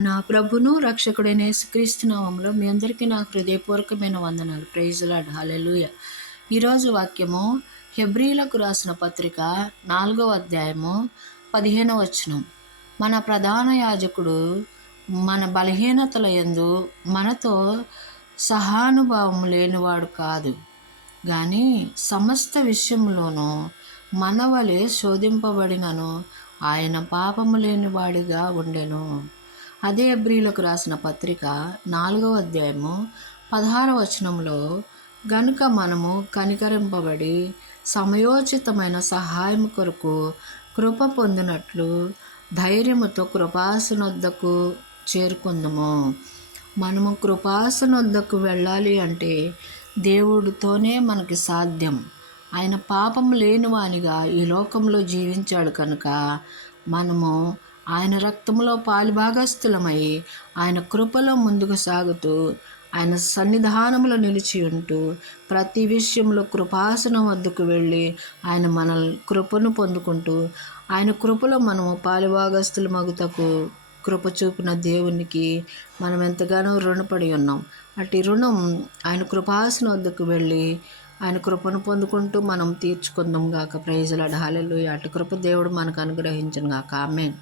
నా ప్రభును రక్షకుడైన యేసుక్రీస్తు నామములో మీ అందరికీ నా హృదయపూర్వకమైన వందనాలు. Praise lord. హల్లెలూయా. ఈరోజు వాక్యము హెబ్రీలకు రాసిన పత్రిక 4వ అధ్యాయము 15వ వచనం. మన ప్రధాన యాజకుడు మన బలహీనతల యందు మనతో సహానుభావం లేనివాడు కాదు, కానీ సమస్త విషయంలోనూ మన వలె శోధింపబడినను ఆయన పాపము లేనివాడిగా ఉండెను. అదే హెబ్రీలకు రాసిన పత్రిక 4వ అధ్యాయము 16వ వచనంలో, గనుక మనము కనికరింపబడి సమయోచితమైన సహాయం కొరకు కృప పొందినట్లు ధైర్యముతో కృపాసనొద్దకు చేరుకుందాము. మనము కృపాసనొద్దకు వెళ్ళాలి అంటే దేవుడితోనే మనకి సాధ్యం. ఆయన పాపం లేనివానిగా ఈ లోకంలో జీవించాడు కనుక మనము ఆయన రక్తంలో పాలుభాగస్థులమై ఆయన కృపలో ముందుకు సాగుతూ ఆయన సన్నిధానంలో నిలిచి ఉంటూ ప్రతి విషయంలో కృపాసనం వద్దకు వెళ్ళి ఆయన మన కృపను పొందుకుంటూ ఆయన కృపలో మనము పాలుభాగస్థులమగుటకు కృప చూపిన దేవునికి మనం ఎంతగానో రుణపడి ఉన్నాం. అట్టి రుణం ఆయన కృపాసనం వద్దకు వెళ్ళి ఆయన కృపను పొందుకుంటూ మనం తీర్చుకుందాం గాక. Praise lord. హల్లెలూయా. అటు కృప దేవుడు మనకు అనుగ్రహించును గాక. ఆమేన్.